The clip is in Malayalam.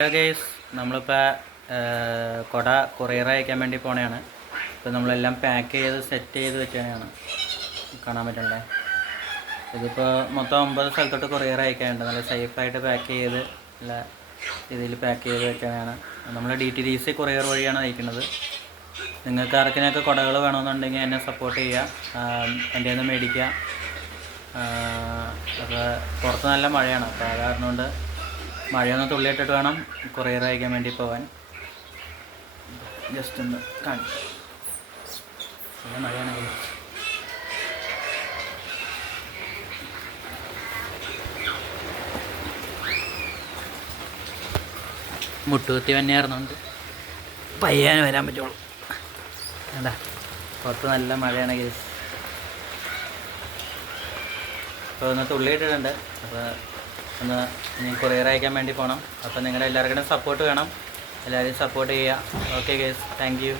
ഹലോ ഗൈസ്, നമ്മളിപ്പോൾ കുട കൊറിയർ അയക്കാൻ വേണ്ടി പോണതാണ്. ഇപ്പോൾ നമ്മളെല്ലാം പാക്ക് ചെയ്ത് സെറ്റ് ചെയ്ത് വെച്ചാണ് കാണാൻ പറ്റണല്ലേ. ഇതിപ്പോൾ മൊത്തം 9 സ്ഥലത്തോട്ട് കൊറിയർ അയക്കാനുണ്ട്. നല്ല സേഫായിട്ട് പാക്ക് ചെയ്ത് നല്ല രീതിയിൽ പാക്ക് ചെയ്ത് വെച്ചാണ്. നമ്മൾ DTDC കൊറിയർ വഴിയാണ് അയക്കുന്നത്. നിങ്ങൾക്ക് ആർക്കിനൊക്കെ കുടകൾ വേണമെന്നുണ്ടെങ്കിൽ എന്നെ സപ്പോർട്ട് ചെയ്യുക, എൻ്റെ നിന്ന് മേടിക്കുക. അപ്പോൾ പുറത്ത് നല്ല മഴയാണ്, അപ്പോൾ അത് കാരണം കൊണ്ട് മഴയൊന്ന് തുള്ളിയിട്ടിട്ട് വേണം കൊറിയർ അയക്കാൻ വേണ്ടി പോകാൻ. ജസ്റ്റ് ഒന്ന് കാണിക്കാം. നല്ല മഴയാണ്. മുട്ടുകുത്തി തന്നെയായിരുന്നുണ്ട് പയ്യാൻ വരാൻ പറ്റുള്ളൂ. എന്താ പുറത്ത് നല്ല മഴയാണ് കേസ്. അപ്പോൾ ഒന്ന് തുള്ളിയിട്ടിട്ടുണ്ട്. അപ്പോൾ ഒന്ന് ഇനി കൊറിയർ അയക്കാൻ വേണ്ടി പോകണം. അപ്പോൾ നിങ്ങളുടെ എല്ലാവർക്കും സപ്പോർട്ട് വേണം. എല്ലാവരും സപ്പോർട്ട് ചെയ്യുക. Okay guys, thank you.